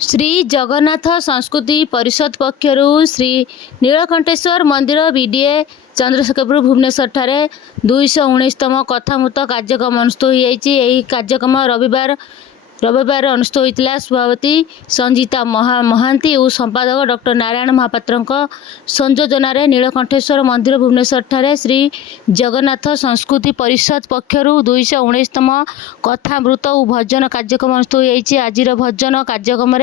श्री जगन्नाथ संस्कृति परिषद पक्षर श्री नीलकंठेश्वर मंदिर बीडीए चंद्रशेखरपुर भुवनेश्वर ठारे 219तम कथामृत कार्यक्रम अनुष्ठित होई। कार्यक्रम रविवार अनुष्ठित होता। सभापति संजीता महांती और संपादक डॉक्टर नारायण महापात्र संयोजन नीलकंठेश्वर मंदिर भुवनेश्वर ठारे श्री जगन्नाथ संस्कृति परिषद पक्षर 219तम कथामृत और भजन कार्यक्रम अनुष्ठित होई। आज भजन कार्यक्रम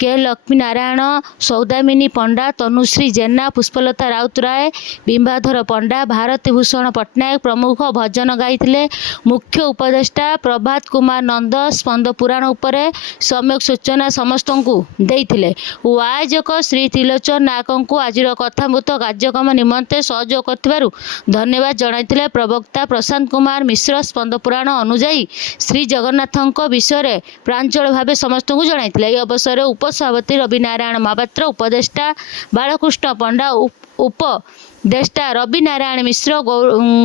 के लक्ष्मी नारायण सौदामिनी पंडा तनुश्री जेना पुष्पलता राउतराय बिंबाधर पंडा भारती भूषण पट्टनायक प्रमुख भजन गाइथिले। मुख्य उपदेष्टा प्रभात कुमार नंद स्पंद पुराण उपरे सम्यक सूचना समस्त को देइथिले। आयोजक श्री त्रिलोचन नायक को आज कथामृत कार्यक्रम निमंते सहयोग करथिबारु धन्यवाद जणाइथिले। प्रवक्ता प्रशांत कुमार मिश्र स्पंद पुराण अनुजाई श्री जगन्नाथଙ୍କ विषय प्रांजल भाव समस्त को जणाइथिले। ଏହି ଅବସରରେ ଉପସଭାପତି ରବି ନାରାୟଣ ମହାପାତ୍ର, ଉପଦେଷ୍ଟା ବାଳକୃଷ୍ଣ ପଣ୍ଡା, ଉପଦେଷ୍ଟା ରବି ନାରାୟଣ ମିଶ୍ର,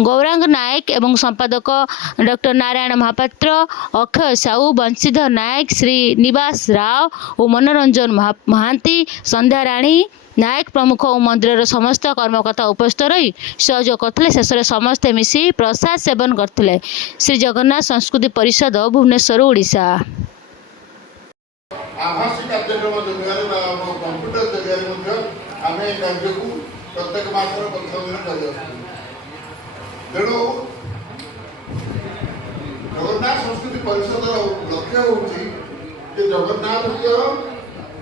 ଗୌରାଙ୍ଗ ନାୟକ ଏବଂ ସମ୍ପାଦକ ଡକ୍ଟର ନାରାୟଣ ମହାପାତ୍ର, ଅକ୍ଷୟ ସାହୁ, ବଂଶୀଧର ନାୟକ, ଶ୍ରୀନିବାସ ରାଓ ଓ ମନୋରଞ୍ଜନ ମହାନ୍ତି, ସନ୍ଧ୍ୟାରାଣୀ नायक प्रमुख और मंदिर समस्त कर्मकर्ता उपस्थित रही सहयोग करते। शेष में समस्ते मिसी प्रसाद सेवन करते। श्री जगन्नाथ संस्कृति परिषद भुवनेश्वर ओडिशा। आभासी कार्यक्रम जरिए कंप्यूटर जरिए आम कार्य को प्रत्येक मासर प्रथम दिन कर तेणु जगन्नाथ संस्कृति परिषद लक्ष्य हूँ जगन्नाथ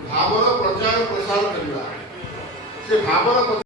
भावर प्रचार प्रसार करवा से भावर